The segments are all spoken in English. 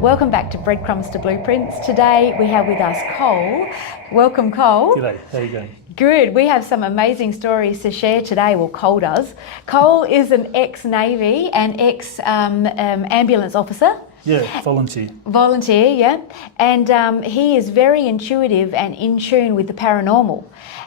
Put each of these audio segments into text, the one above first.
Welcome back to Bread Crumbs to Blueprints. Today we have with us Cole. Welcome, Cole. G'day, how are you going? Good. We have some amazing stories to share today. Well, Cole does. Cole is an ex-Navy and ex-ambulance officer. Yeah, volunteer. Volunteer, yeah. And he is very intuitive and in tune with the paranormal.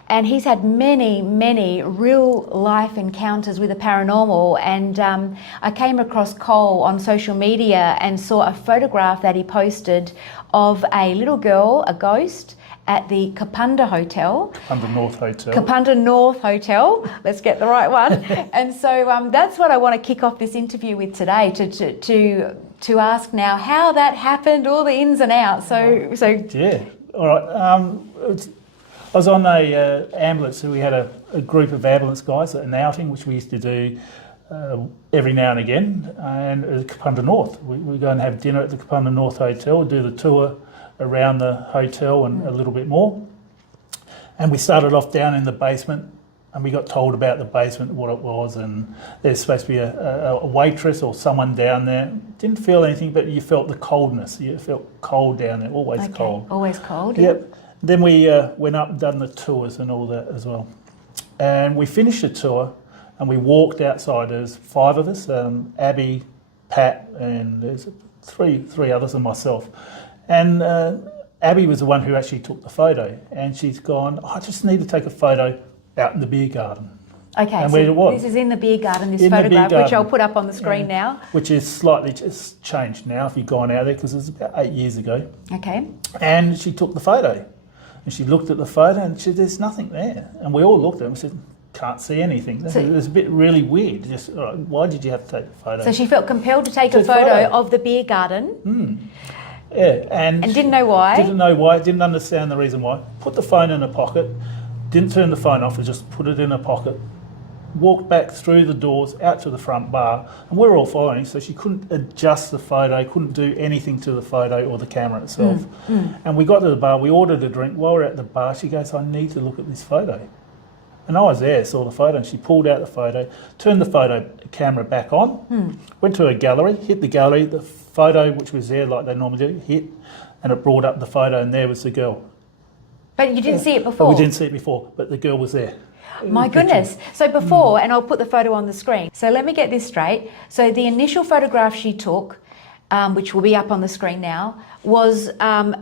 And he's had many real life encounters with the paranormal. And I came across Cole on social media and saw a photograph that he posted of a little girl, a ghost, at the Kapunda Hotel. Kapunda North Hotel. Kapunda North Hotel. Let's get the right one. And so that's what I want to kick off this interview with today, to ask now how that happened, all the ins and outs. So yeah, all right. I was on a ambulance, so we had a group of ambulance guys at an outing, which we used to do every now and again, and at Kapunda North. We go and have dinner at the Kapunda North Hotel, do the tour around the hotel and a little bit more. And we started off down in the basement, and we got told about the basement, what it was, and there's supposed to be a waitress or someone down there. Didn't feel anything, but you felt the coldness. You felt cold down there, always okay. cold. Always cold? Yep. Then we went up and done the tours and all that as well. And we finished the tour and we walked outside. There's 5 of us, Abby, Pat, and there's three others and myself. And Abby was the one who actually took the photo, and she's gone, I just need to take a photo out in the beer garden. Okay, and so where it was. This is in the beer garden, this in photograph, which I'll put up on the screen now. Which is slightly just changed now if you've gone out there, because it was about 8 years ago. Okay. And she took the photo. And she looked at the photo and she said, there's nothing there. And we all looked at it and said, can't see anything. So, it was a bit really weird. Just, why did you have to take the photo? So she felt compelled to take a photo of the beer garden. Yeah, and didn't know why? Didn't know why, didn't understand the reason why. Put the phone in her pocket, didn't turn the phone off, just put it in her pocket. Walked back through the doors out to the front bar, and we're all following, so she couldn't adjust the photo, couldn't do anything to the photo or the camera itself. And we got to the bar, we ordered a drink. While we're at the bar, she goes, I need to look at this photo. And I was there, saw the photo, and she pulled out the photo, turned the photo camera back on, went to a gallery, hit the gallery, the photo, which was there like they normally do, hit, and it brought up the photo, and there was the girl. But you didn't see it before? But we didn't see it before, but the girl was there. My goodness. So before, and I'll put the photo on the screen. So let me get this straight. So the initial photograph she took, which will be up on the screen now, was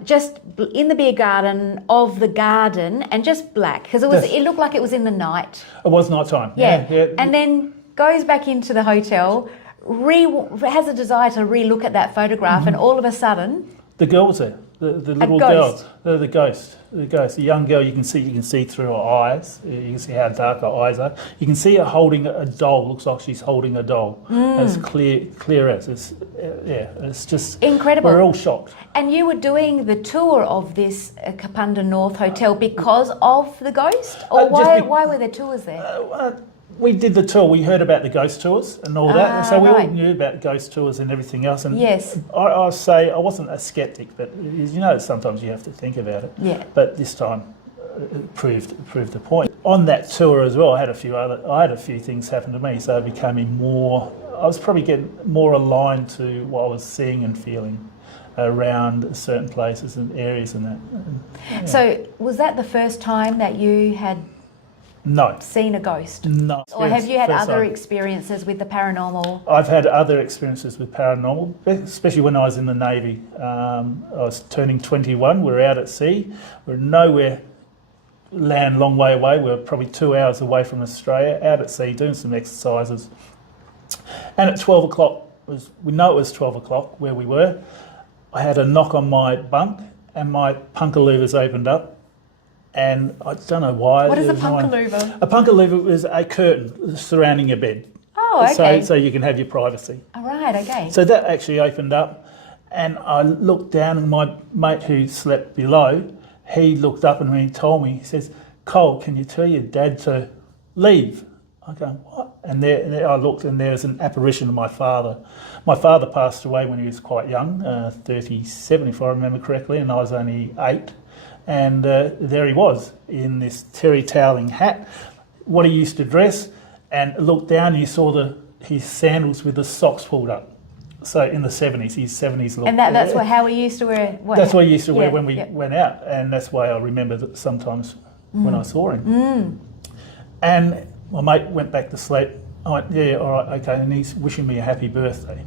just in the beer garden of the garden and just black, because it looked like it was in the night. It was night time. Yeah. Yeah. And then goes back into the hotel, has a desire to re-look at that photograph, and all of a sudden... The girl was there. The little girl, the ghost, the young girl. You can see through her eyes. You can see how dark her eyes are. You can see her holding a doll. Looks like she's holding a doll. As clear as it's just incredible. We're all shocked. And you were doing the tour of this Kapunda North Hotel because of the ghost, or why were there tours there? We did the tour. We heard about the ghost tours and all that, and so we right. all knew about ghost tours and everything else. And yes, I say I wasn't a skeptic, but sometimes you have to think about it. Yeah. But this time, it proved the point. On that tour as well, I had a few things happen to me, so I became more. I was probably getting more aligned to what I was seeing and feeling around certain places and areas and that. Yeah. So was that the first time that you had? No. Seen a ghost? No. Or have you had other experiences with the paranormal? I've had other experiences with paranormal, especially when I was in the Navy. I was turning 21, we were out at sea, we were nowhere, land long way away, we were probably 2 hours away from Australia, out at sea doing some exercises. And at 12 o'clock, we know it was 12 o'clock where we were, I had a knock on my bunk and my punka louvers opened up. And I don't know why. What is a punka louver? A punka louver is a curtain surrounding your bed. Oh, okay. So you can have your privacy. All right, okay. So that actually opened up, and I looked down, and my mate who slept below, he looked up and he told me, he says, Cole, can you tell your dad to leave? I go, what? And there I looked, and there was an apparition of my father. My father passed away when he was quite young, 37 if I remember correctly, and I was only 8. And there he was in this terry toweling hat, what he used to dress, and looked down and you saw his sandals with the socks pulled up. So in the 70s, his 70s look. And that's how we used to wear. That's what he used to wear when we yeah. went out, and that's why I remember that sometimes when I saw him. Mm. And my mate went back to sleep. I went, yeah, all right, okay, and he's wishing me a happy birthday.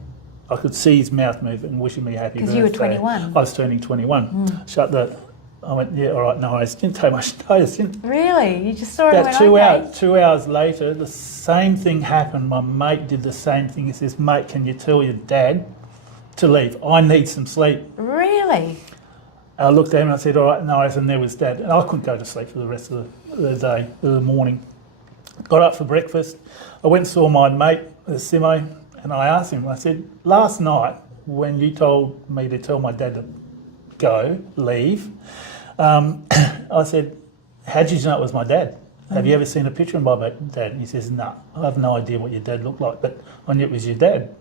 I could see his mouth move and wishing me a happy birthday. Because you were 21. I was turning 21. I went, yeah, all right, no worries. Didn't take much notice. Really? You just saw it and About went, okay. 2 hours later, the same thing happened. My mate did the same thing. He says, mate, can you tell your dad to leave? I need some sleep. Really? I looked at him and I said, all right, no worries, and there was Dad. And I couldn't go to sleep for the rest of the day, the morning. Got up for breakfast. I went and saw my mate, Simo, and I asked him, I said, last night when you told me to tell my dad to go, leave, I said, how did you know it was my dad? Have you ever seen a picture of my dad? And he says, no, I have no idea what your dad looked like, but I knew it was your dad.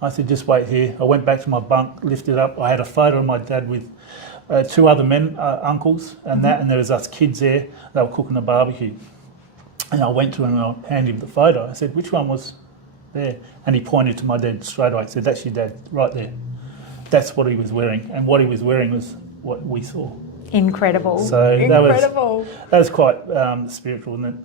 I said, just wait here. I went back to my bunk, lifted up. I had a photo of my dad with 2 other men, uncles, and and there was us kids there. They were cooking a barbecue. And I went to him and I handed him the photo. I said, which one was there? And he pointed to my dad straight away. He said, that's your dad, right there. That's what he was wearing. And what he was wearing was what we saw. Incredible. So Incredible. that was quite spiritual. And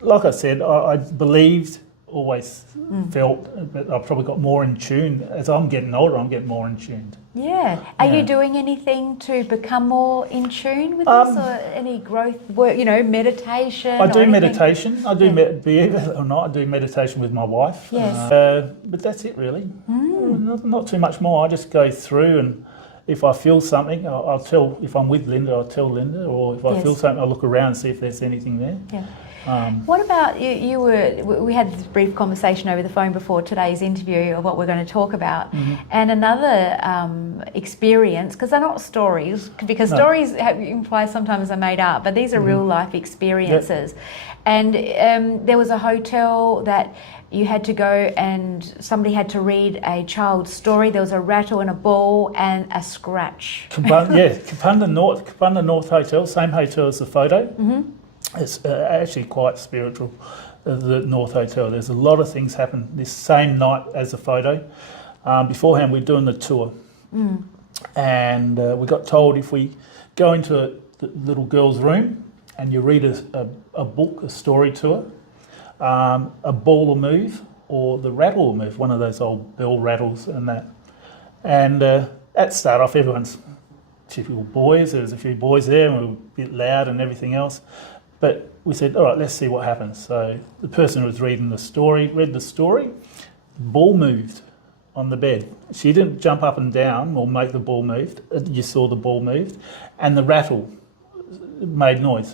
like I said, I believed, always felt, but I've probably got more in tune. As I'm getting older, I'm getting more in tune. Yeah. Are you doing anything to become more in tune with this, or any growth work, meditation? I do meditation. I do, believe it or not, I do meditation with my wife. Yes. But that's it really. Not too much more. I just go through, and if I feel something, I'll tell, if I'm with Linda, I'll tell Linda, or if I feel something, I'll look around and see if there's anything there. Yeah. What about you? We had this brief conversation over the phone before today's interview of what we're going to talk about, and another experience, because they're not stories, because stories imply sometimes are made up, but these are real life experiences. Yep. And there was a hotel that you had to go and somebody had to read a child's story. There was a rattle and a ball and a scratch. Kapunda North Hotel, same hotel as the photo. It's actually quite spiritual, the North Hotel. There's a lot of things happen this same night as the photo. Beforehand, we're doing the tour. And we got told if we go into the little girl's room and you read a book, a story to her, a ball will move or the rattle will move, one of those old bell rattles and that. And at start off, everyone's typical boys. There was a few boys there and we were a bit loud and everything else. But we said, all right, let's see what happens. So the person who was reading the story, read the story, the ball moved on the bed. She didn't jump up and down or make the ball move. You saw the ball moved. And the rattle made noise.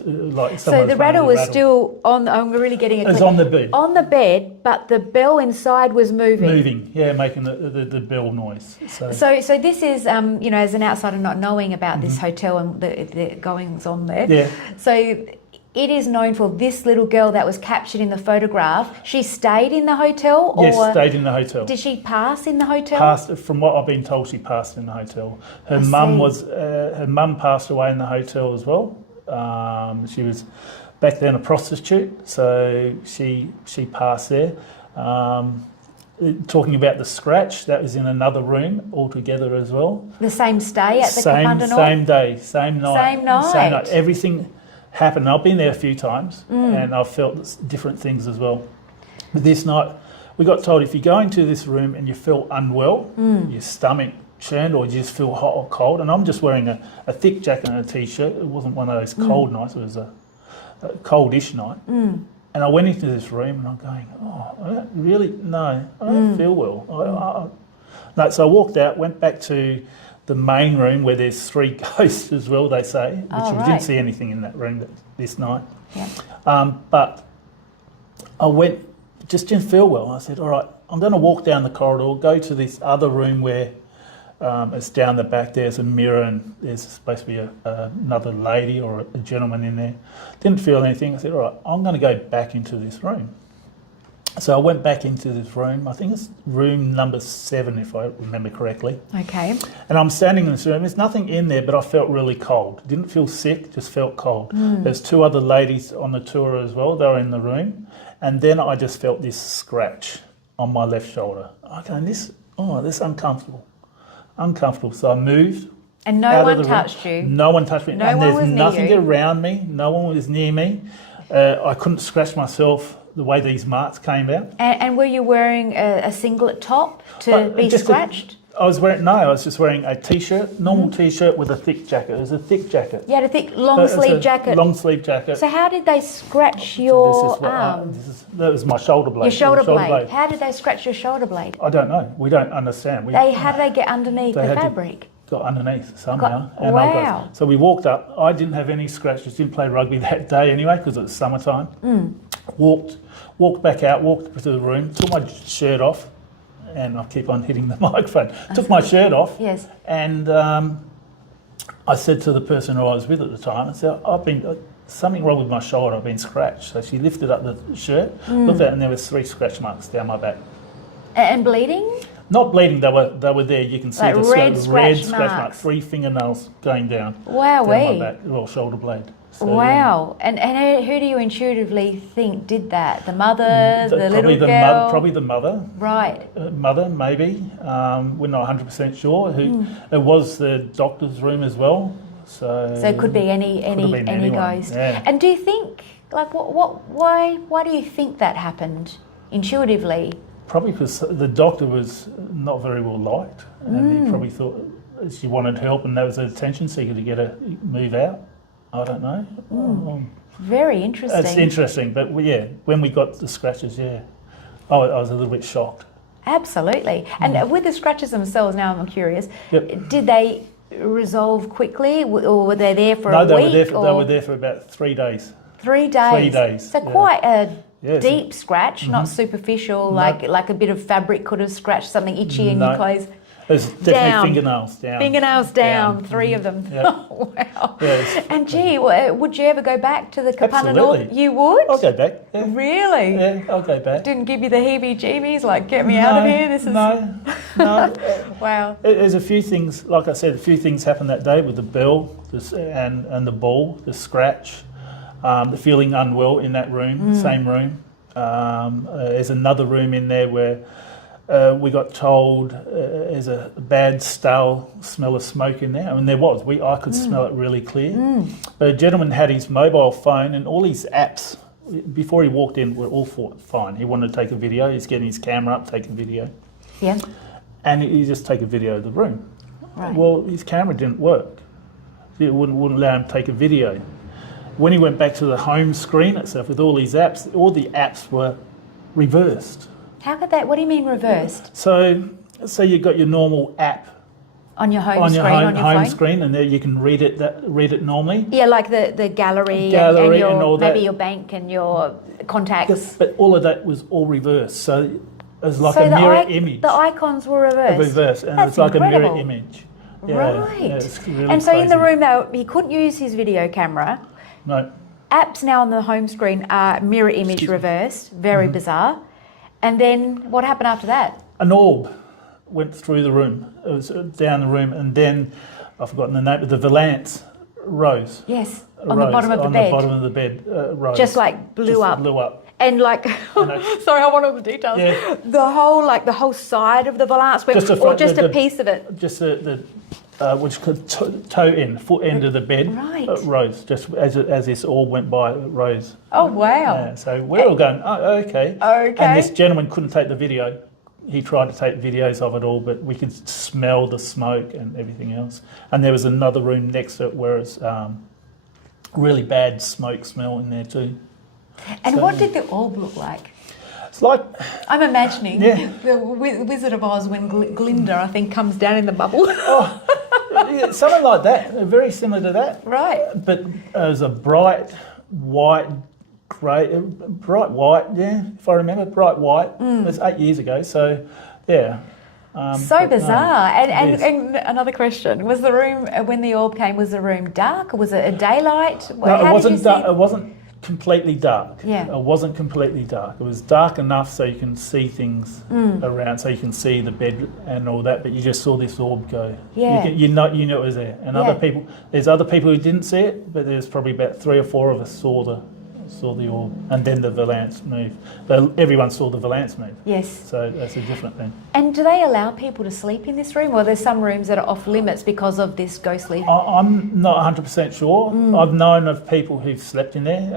So the rattle was still on, I'm really getting it. It was on the bed. On the bed, but the bell inside was moving. Moving, yeah, making the bell noise. So this is, as an outsider not knowing about this hotel and the goings on there. Yeah. So it is known for this little girl that was captured in the photograph. She stayed in the hotel? Yes, stayed in the hotel. Did she pass in the hotel? From what I've been told, she passed in the hotel. Her mum passed away in the hotel as well. She was back then a prostitute, so she passed there. Talking about the scratch, that was in another room altogether as well. The same stay at the Kapunda North? Same day, same night. Same night? Same night. Everything happened. I've been there a few times and I've felt different things as well. But this night, we got told if you go into this room and you feel unwell, your stomach churned or you just feel hot or cold, and I'm just wearing a thick jacket and a t-shirt. It wasn't one of those cold nights, it was a coldish night. And I went into this room and I'm going, I don't feel well. No, so I walked out, went back to the main room where there's 3 ghosts as well, they say, which we didn't see anything in that room this night. Yeah. But I went, just didn't feel well. I said, all right, I'm going to walk down the corridor, go to this other room where it's down the back, there's a mirror and there's supposed to be another lady or a gentleman in there. Didn't feel anything. I said, all right, I'm going to go back into this room. So I went back into this room. I think it's room number 7, if I remember correctly. Okay. And I'm standing in this room. There's nothing in there, but I felt really cold. Didn't feel sick, just felt cold. There's 2 other ladies on the tour as well. They were in the room. And then I just felt this scratch on my left shoulder. Okay, and this oh, this is uncomfortable. Uncomfortable. So I moved. And no out one of the touched room. you? No one touched me. No and one there's was near nothing you? around me. No one was near me. I couldn't scratch myself the way these marks came out. And were you wearing a singlet top to be Just scratched? I was just wearing a t-shirt, normal t-shirt with a thick jacket. It was a thick jacket. You had a thick long sleeve jacket. Long sleeve jacket. So how did they scratch your This is arm? that was my shoulder blade. Your shoulder blade. How did they scratch your shoulder blade? I don't know. We don't understand. How did they get underneath the fabric? Got underneath somehow. Wow. So we walked up. I didn't have any scratches. Didn't play rugby that day anyway because it was summertime. Walked back out. Walked to the room. Took my shirt off. And I keep on hitting the microphone. Took my shirt off. Yes. And I said to the person who I was with at the time, I said, I've been something wrong with my shoulder. I've been scratched. So she lifted up the shirt, looked at it, and there was 3 scratch marks down my back. And bleeding? Not bleeding. They were there. You can see Like the red scratch marks. marks. 3 fingernails going down. Wow, down my back. Well, shoulder blade. So, wow. And who do you intuitively think did that? The mother, the little girl? Probably the mother. Right. Mother, maybe. We're not 100% sure. It was the doctor's room as well. So it could be any ghost. Yeah. And do you think, like, why do you think that happened intuitively? Probably because the doctor was not very well liked, and he probably thought she wanted help, and that was an attention seeker to get her move out. I don't know. Very interesting. It's interesting, but when we got the scratches, I was a little bit shocked. Absolutely. And with the scratches themselves, now I'm curious, Yep. did they resolve quickly, or were they there for a week? No, they were there for about 3 days. 3 days. 3 days. So quite a Yes. deep scratch, not superficial, like a bit of fabric could have scratched something itchy in your clothes. There's definitely fingernails down. Fingernails down, 3 of them. Yep. Oh, wow. Yes. And gee, would you ever go back to the Kapunda North? Absolutely. You would? I'll go back. Yeah. Really? Yeah, I'll go back. Didn't give you the heebie-jeebies, like, get me out of here? This is No. Wow. There's a few things, like I said, a few things happened that day with the bell and the ball, the scratch, the feeling unwell in that room, same room. There's another room in there where we got told there's a bad stale smell of smoke in there. I mean, there was. I could smell it really clear. But a gentleman had his mobile phone and all his apps, before he walked in, were all fine. He wanted to take a video. He's getting his camera up, take a video. Yeah. And he just take a video of the room. Right. Well, his camera didn't work. It wouldn't allow him to take a video. When he went back to the home screen itself with all these apps, all the apps were reversed. How could that? What do you mean reversed? So you've got your normal app On your home on screen, your on your home phone? screen, and there you can read it normally. Yeah, like the gallery and your, and all that. maybe your bank and your contacts. But all of that was all reversed. So it was like So a mirror image. The icons were reversed. Reversed, and That's it's like incredible. a mirror image. Yeah, Right. yeah, it's really and so in the crazy. room, though, he couldn't use his video camera. No. Apps now on the home screen are mirror image Excuse me. reversed. Very bizarre. And then what happened after that? An orb went through the room. It was down the room, and then I've forgotten the name, but the valance rose. Yes, on the bottom of the on bed. the bottom of the bed, rose. Just like blew up. Blew up. And like, I- sorry, I want all the details. Yeah. The whole side of the valance, went, Just the or front- just the- a piece of it. Just the which could toe end, foot end of the bed, Right. rose. Just as this orb went by, it rose. Oh wow! Yeah, so we're all going, oh, okay. Okay. And this gentleman couldn't take the video. He tried to take videos of it all, but we could smell the smoke and everything else. And there was another room next to it where it's really bad smoke smell in there too. And So- what did the orb look like? It's like, I'm imagining Yeah. the Wizard of Oz when Glinda, I think, comes down in the bubble. yeah, something like that, very similar to that. Right. But it was a bright white, bright white, yeah, if I remember, bright white. It was 8 years ago, so yeah. So but, bizarre. yes. And another question: was the room when the orb came? Was the room dark, or was it a daylight? No, How it wasn't did you see? dark. It wasn't completely dark. Yeah. It wasn't completely dark. It was dark enough so you can see things around, so you can see the bed and all that. But you just saw this orb go. Yeah. You knew it was there. And Yeah. there's other people who didn't see it, but there's probably about 3 or 4 of us saw saw the orb, and then the valance move. But everyone saw the valance move. Yes. So that's a different thing. And do they allow people to sleep in this room, or there's some rooms that are off limits because of this ghostly? I'm not 100% sure. I've known of people who've slept in there.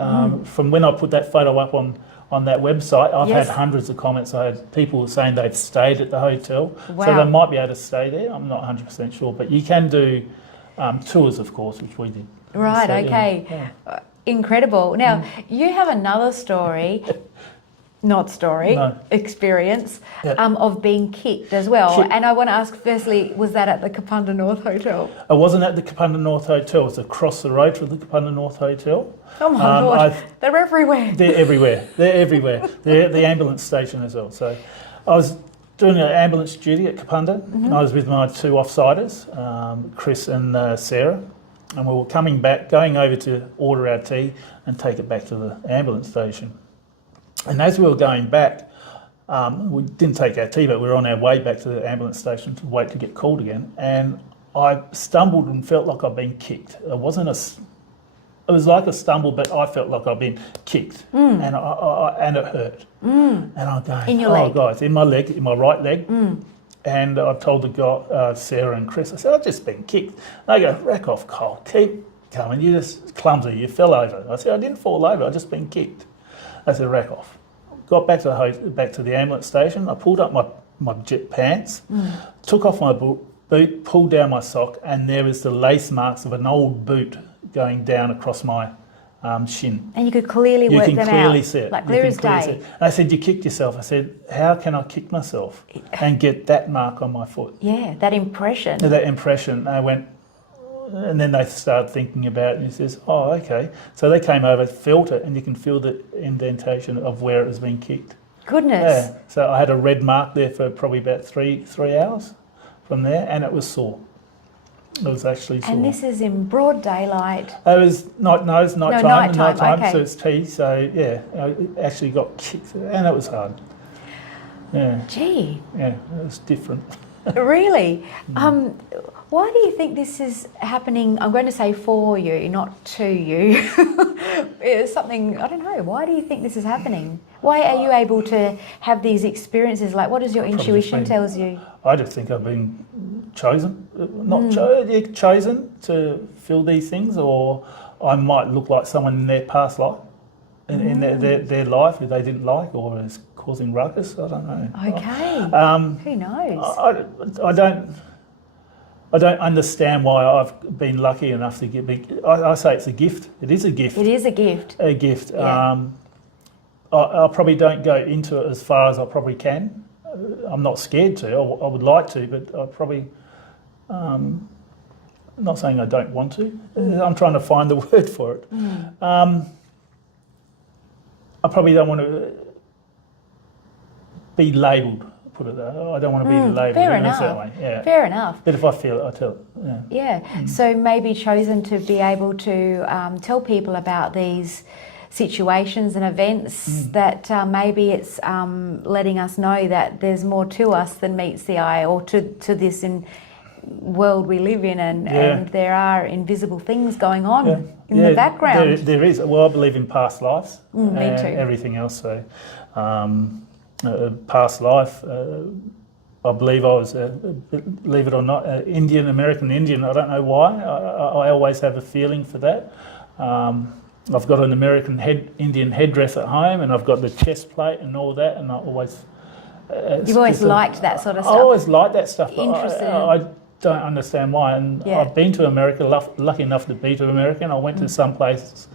From when I put that photo up on that website, I've Yes. had hundreds of comments. I had people saying they've stayed at the hotel. Wow. So they might be able to stay there. I'm not 100% sure. But you can do tours, of course, which we did. Right, So, okay. yeah. Incredible. Now, you have another story, No. experience Yeah. of being kicked as well. Kicked. And I want to ask firstly, was that at the Kapunda North Hotel? I wasn't at the Kapunda North Hotel. It was across the road from the Kapunda North Hotel. Oh my God, I've- they're everywhere. They're everywhere. They're everywhere. They're the ambulance station as well. So I was doing an ambulance duty at Kapunda. I was with my two offsiders, Chris and Sarah, and we were coming back, going over to order our tea and take it back to the ambulance station. And as we were going back, we didn't take our tea, but we were on our way back to the ambulance station to wait to get called again. And I stumbled and felt like I'd been kicked. It wasn't it was like a stumble, but I felt like I'd been kicked, and and it hurt. And I'm going, In your oh leg? guys, in my leg, in my right leg. And I told the guy, Sarah and Chris, I said, I've just been kicked. They go, rack off, Cole, keep coming. You're just clumsy. You fell over. I said, I didn't fall over. I just been kicked. I said, rack off. Got back to the ambulance station. I pulled up my jet pants, took off my boot, pulled down my sock, and there was the lace marks of an old boot going down across my shin. And you could clearly You work can them clearly out, see it. like You clear can as clearly see day. it. And I said, you kicked yourself. I said, how can I kick myself and get that mark on my foot? Yeah, that impression. That impression. I went, and then they started thinking about it, and he says, oh, okay. So they came over, felt it, and you can feel the indentation of where it has been kicked. Goodness. Yeah. So I had a red mark there for probably about three hours from there, and it was sore. It was actually sore. And this is in broad daylight. It was nighttime, nighttime, okay. so it's tea. So yeah, I actually got kicked, and it was hard. Yeah, Gee, yeah, it was different. really? Why do you think this is happening? I'm going to say for you, not to you. It's something, I don't know. Why do you think this is happening? Why are you able to have these experiences? Like, what does your intuition tells you? I just think I've been chosen, chosen to feel these things, or I might look like someone in their past life, in their life who they didn't like, or is causing ruckus. I don't know. Okay. Who knows? I don't understand why I've been lucky enough to get. I say it's a gift. It is a gift. It is a gift. A gift. Yeah. I probably don't go into it as far as I probably can. I'm not scared to. I would like to, but I probably. I'm not saying I don't want to. I'm trying to find the word for it. I probably don't want to be labelled. Put it that. I don't want to be labelled. Fair in enough. That way. Yeah. Fair enough. But if I feel it, I tell it. Yeah. Yeah. So maybe chosen to be able to tell people about these situations and events that maybe it's letting us know that there's more to us than meets the eye, or to this world we live in, and there are invisible things going on in the background. There is. Well, I believe in past lives. Me too. Everything else. So, past life. I believe I was, believe it or not, American Indian. I don't know why. I always have a feeling for that. I've got an American Indian headdress at home, and I've got the chest plate and all that, and I always... You've always liked that sort of stuff? I always liked that stuff. But Interested. I don't understand why. And I've been to America, lucky enough to be to America, and I went to some places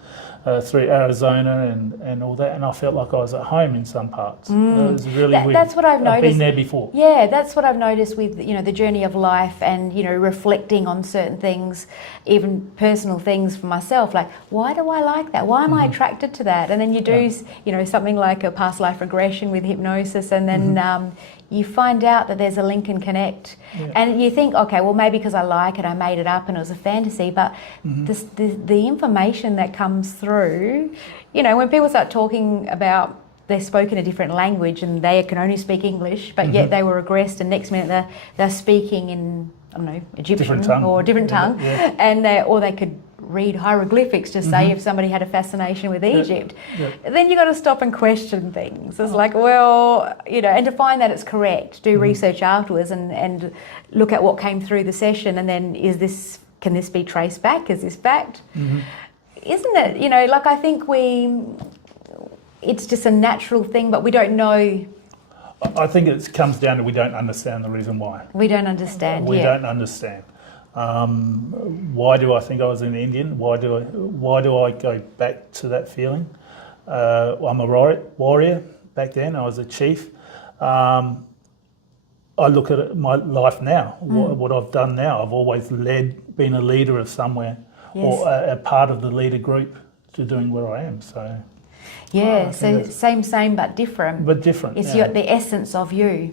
through Arizona and all that, and I felt like I was at home in some parts. It was really weird. That's what I've noticed. Been there before. Yeah, that's what I've noticed with the journey of life, and reflecting on certain things, even personal things for myself. Like, why do I like that? Why am I attracted to that? And then you do something like a past life regression with hypnosis, and then you find out that there's a link and connect. Yeah. And you think, okay, well, maybe because I like it, I made it up and it was a fantasy. But the information that comes through, when people start talking about they're spoken a different language and they can only speak English, but yet they were regressed, and next minute they're speaking in, I don't know, Egyptian different tongue. or different tongue, and or they could read hieroglyphics to say if somebody had a fascination with Egypt. Yeah. Then you got to stop and question things. It's like, well, and to find that it's correct, do research afterwards and look at what came through the session, and then can this be traced back? Is this fact? Isn't it? Like I think it's just a natural thing, but we don't know. I think it comes down to we don't understand the reason why. We don't understand. We don't understand. Why do I think I was an Indian? Why do I go back to that feeling? I'm a warrior back then. I was a chief. I look at my life now. What I've done now. I've always been a leader of somewhere, or a part of the leader group to doing where I am. So. Yeah, so same but different. But different. It's the essence of you.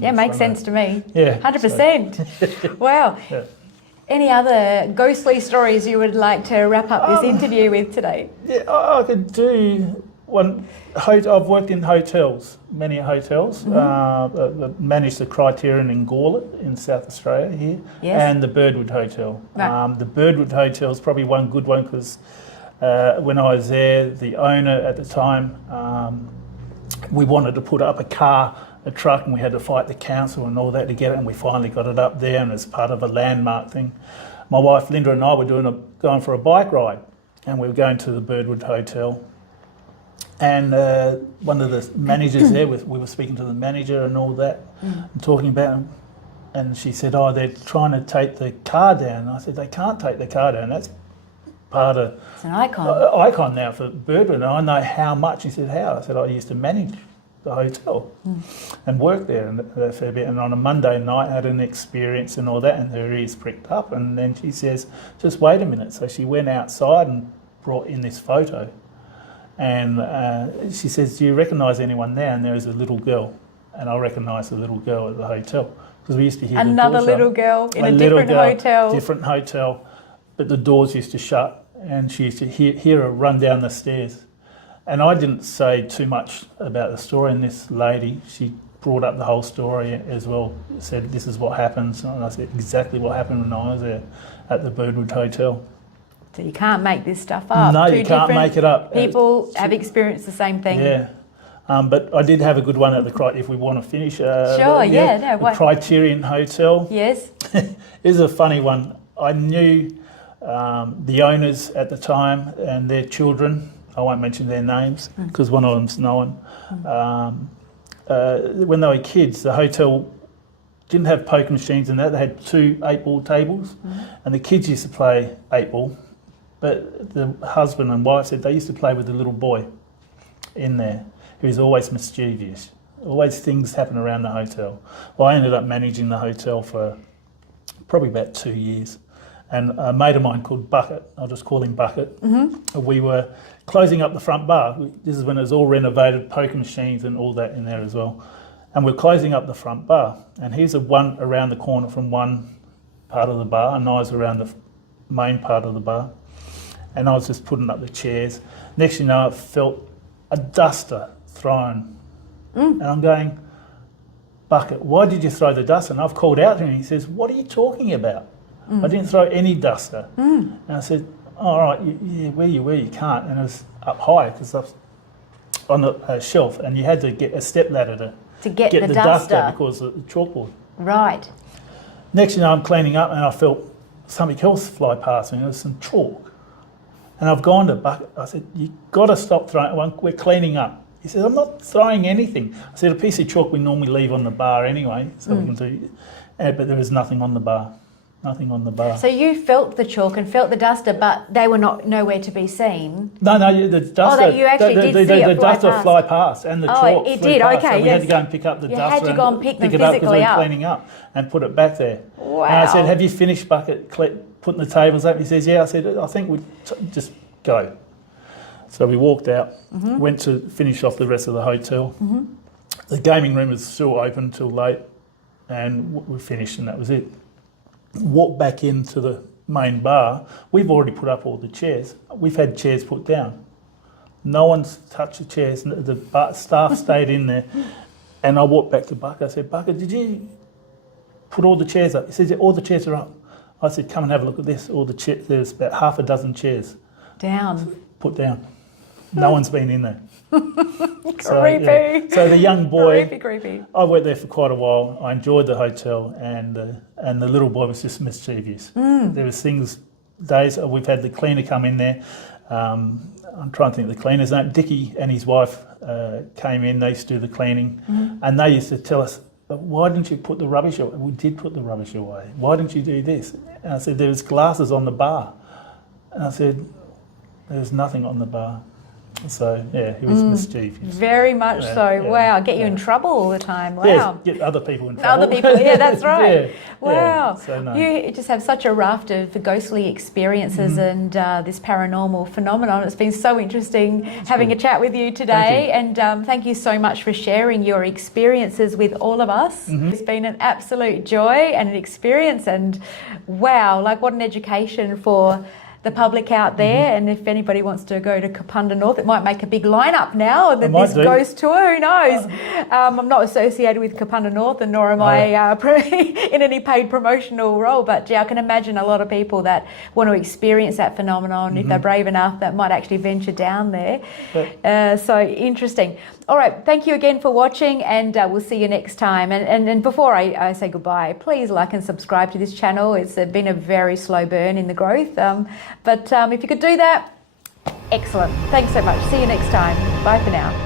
Yeah, makes sense to me. Yeah. 100%. Wow. Yeah. Any other ghostly stories you would like to wrap up this interview with today? Yeah, I could do one. I've worked in hotels, many hotels. Managed the Criterion in Gawler in South Australia here, and the Birdwood Hotel. Right. The Birdwood Hotel is probably one good one because when I was there, the owner at the time, we wanted to put up a truck, and we had to fight the council and all that to get it, and we finally got it up there, and as part of a landmark thing. My wife Linda and I were going for a bike ride, and we were going to the Birdwood Hotel, and one of the managers there, we were speaking to the manager and all that, and talking about him, and she said, they're trying to take the car down. And I said, they can't take the car down, that's part of... It's an icon. Icon now for Birdwood, and I know how much. He said, how? I said, I used to manage the hotel and work there and a fair bit, and on a Monday night had an experience and all that, and her ears pricked up, and then she says, just wait a minute. So she went outside and brought in this photo, and she says, do you recognise anyone there? And there is a little girl, and I recognised the little girl at the hotel because we used to hear another the little girl in a different hotel. Different hotel, but the doors used to shut, and she used to hear her run down the stairs. And I didn't say too much about the story, and this lady, she brought up the whole story as well, said this is what happens, and I said exactly what happened when I was there at the Birdwood Hotel. So you can't make this stuff up. No, you can't make it up. People have experienced the same thing. Yeah. But I did have a good one at the if we want to finish. The Criterion Hotel. Yes. Is a funny one. I knew the owners at the time and their children. I won't mention their names because one of them's known. When they were kids, the hotel didn't have poker machines and that. They had 2 8-ball tables, and the kids used to play 8-ball. But the husband and wife said they used to play with the little boy in there, who was always mischievous. Always things happen around the hotel. Well, I ended up managing the hotel for probably about 2 years. And a mate of mine called Bucket, I'll just call him Bucket, we were closing up the front bar. This is when it was all renovated, poker machines and all that in there as well. And we're closing up the front bar. And here's one around the corner from one part of the bar, and I was around the main part of the bar. And I was just putting up the chairs. Next thing you know, I felt a duster thrown. And I'm going, Bucket, why did you throw the duster? And I've called out to him, and he says, what are you talking about? I didn't throw any duster. And I said, all right, where you can't. And it was up high because I was on a shelf, and you had to get a step ladder to get the duster because of the chalkboard. Right. Next thing you know, I'm cleaning up, and I felt something else fly past me. There was some chalk. And I've gone to Bucket. I said, you've got to stop throwing it. We're cleaning up. He said, I'm not throwing anything. I said, a piece of chalk we normally leave on the bar anyway, so we can do. But there was nothing on the bar. Nothing on the bar. So you felt the chalk and felt the duster, but they were nowhere to be seen. No, the duster. Oh, that you actually did see it the duster fly past, and the chalk. It did. Past. Okay, so yes. we had to go and pick up the duster. You had to go and pick them it up because we physically were up. cleaning up and put it back there. Wow. And I said, "Have you finished, Bucket? Putting the tables up?" He says, "Yeah." I said, "I think we just go." So we walked out, went to finish off the rest of the hotel. The gaming room was still open till late, and we finished, and that was it. Walked back into the main bar. We've already put up all the chairs. We've had chairs put down. No one's touched the chairs. The staff stayed in there. And I walked back to Bucket. I said, Bucket, did you put all the chairs up? He says, yeah, all the chairs are up. I said, come and have a look at this. All the there's about half a dozen chairs Down. put down. No one's been in there. Creepy. So the young boy, Creepy. I worked there for quite a while. I enjoyed the hotel, and the little boy was just mischievous. There was days we've had the cleaner come in there. I'm trying to think of the cleaner's name. Dickie and his wife came in. They used to do the cleaning, and they used to tell us, why didn't you put the rubbish away? We did put the rubbish away. Why didn't you do this? And I said, there was glasses on the bar. And I said, there's nothing on the bar. So, yeah, he was mischievous. Very much so. Wow, get you in trouble all the time. Wow. Yes, get other people in trouble. Other people, yeah, that's right. Wow. Yeah, so no. You just have such a raft of ghostly experiences and this paranormal phenomenon. It's been so interesting having a chat with you today. And thank you so much for sharing your experiences with all of us. It's been an absolute joy and an experience. And wow, like what an education for the public out there. And if anybody wants to go to Kapunda North, it might make a big lineup now that this ghost tour, who knows. I'm not associated with Kapunda North, and nor am I in any paid promotional role, but I can imagine a lot of people that want to experience that phenomenon, if they're brave enough, that might actually venture down there. So interesting. All right, thank you again for watching, and we'll see you next time. And before I say goodbye, please like and subscribe to this channel. It's been a very slow burn in the growth, but if you could do that, excellent. Thanks so much. See you next time. Bye for now.